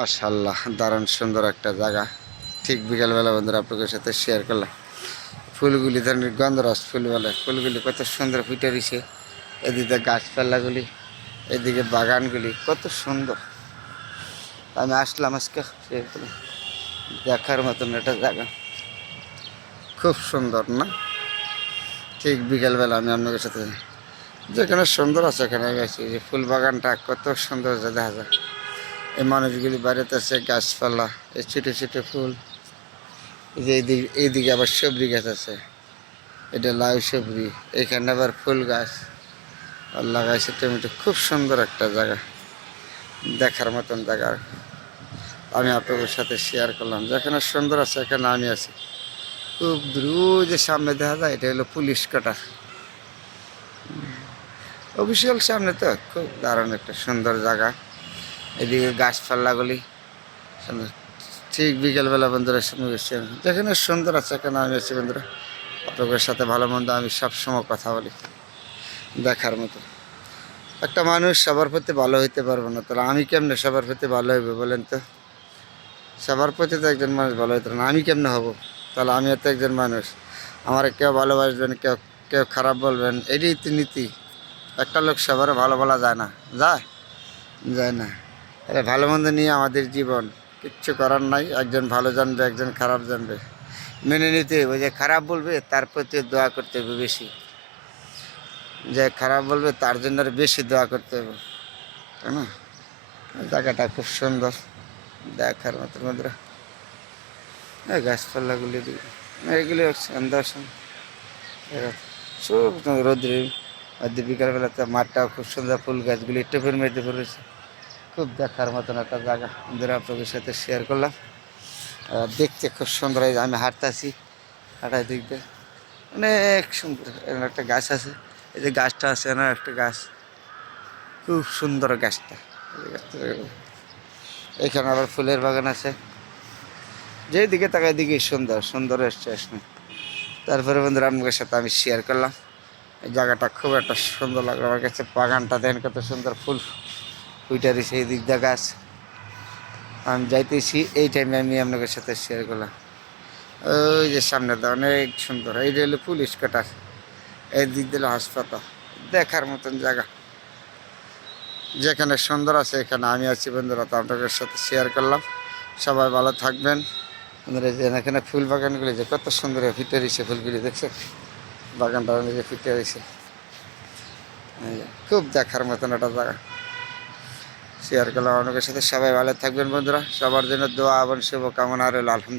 মাশাআল্লাহ, দারুণ সুন্দর একটা জায়গা। ঠিক বিকালবেলা বন্ধুরা আপনাদের সাথে শেয়ার করলাম। ফুলগুলি ধরনের গন্ধরাজ ফুল বলে, ফুলগুলি কত সুন্দর ফুটে রয়েছে। এদিকে গাছপালাগুলি, এদিকে বাগানগুলি কত সুন্দর। আমি আসলাম আজকে দেখার মতন একটা জায়গা, খুব সুন্দর না? ঠিক বিকেলবেলা আমি আপনাদের সাথে যেখানে সুন্দর আছে এখানে গেছি। যে ফুল বাগানটা কত সুন্দর দেখা যায়। এই মানুষগুলি বাড়িতে আছে, গাছপালা, এই ছোটো ছোটো ফুল। এই যে এইদিকে আবার সবজি গাছ আছে, এটা লাউ সবজি। এখানে আবার ফুল গাছ আর লাগাইছে টমেটো। খুব সুন্দর একটা জায়গা, দেখার মতন জায়গা। আমি আপনাদের সাথে শেয়ার করলাম, যেখানে সুন্দর আছে এখানে আমি আছি। খুব দ্রুত যে সামনে দেখা যায় এটা হলো পুলিশ কোয়ার্টার, অফিসিয়াল সামনে। তো খুব দারুণ একটা সুন্দর জায়গা। এদিকে গাছপালাগুলি সুন্দর। ঠিক বিকেলবেলা বন্ধুরা শুনে গেছি, যেখানে সুন্দর আছে এখানে আমি আছি বন্ধুরা। আপনাদের সাথে ভালো মন্দ আমি সবসময় কথা বলি, দেখার মতো। একটা মানুষ সবার প্রতি ভালো হইতে পারবো না, তাহলে আমি কেমনে সবার প্রতি ভালো হইবে বলেন তো? সবার প্রতি তো একজন মানুষ ভালো হইতে না, আমি কেমনে হব? তাহলে আমিও তো একজন মানুষ। আমার কেউ ভালোবাসবেন, কেউ কেউ খারাপ বলবেন, এটাই তো নীতি। একটা লোক সবার ভালো বলা যায় না, যায় যায় না। আরে ভালো মন্দ নিয়ে আমাদের জীবন, কিচ্ছু করার নাই। একজন ভালো জানবে, একজন খারাপ জানবে, মেনে নিতে হবে। যে খারাপ বলবে তার প্রতি দোয়া করতে হবে বেশি, যে খারাপ বলবে তার জন্য আর বেশি দোয়া করতে হবে, তাই না? জায়গাটা খুব সুন্দর, দেখার মতো বন্ধুরা। এই গাছপালাগুলি এগুলি সন্ধ্যার সময় সব রোদ্রে বিকালবেলাতে মাঠটাও খুব সুন্দর, ফুল গাছগুলি টেপের মেঝে পড়েছে। খুব দেখার মতন একটা জায়গা বন্ধুরা আপনাদের সাথে শেয়ার করলাম। দেখতে খুব সুন্দর। এই যে আমি হাঁটতেছি, হাঁটার দিক দিয়ে অনেক সুন্দর। এখানে একটা গাছ আছে, এই যে গাছটা আছে না, একটা গাছ খুব সুন্দর গাছটা। এখানে আবার ফুলের বাগান আছে, যেদিকে তাকায় দিকে সুন্দর সুন্দরের শেষ নেই। তারপরে বন্ধুরা আপনাদের সাথে আমি শেয়ার করলাম এই জায়গাটা, খুব একটা সুন্দর লাগলো আমার কাছে। বাগানটা দেখেন কত সুন্দর, ফুল ফুইটারি সেই দিক দিয়ে গাছ। আমি যাইতেছি এই টাইমে, আমি আপনাদের সাথে শেয়ার করলাম। ওই যে সামনেটা অনেক সুন্দর, এই হলো পুলিশ কোয়ার্টার, এই দিক দিল হাসপাতাল। দেখার মতন জায়গা, যেখানে সুন্দর আছে এখানে আমি আছি বন্ধুরা। তো আপনাদের সাথে শেয়ার করলাম। সবাই ভালো থাকবেন বন্ধুরা। যে এখানে ফুল বাগানগুলি যে কত সুন্দর ফিটে রয়েছে, ফুলগুলি দেখছে, বাগানটা যে ফিটে রয়েছে। খুব দেখার মতন একটা জায়গা শেয়ার করলাম আপনাদের সাথে। সবাই ভালো থাকবেন বন্ধুরা, সবার জন্য দোয়া এবং শুভকামনা রইল। আলহামদুলিল্লাহ।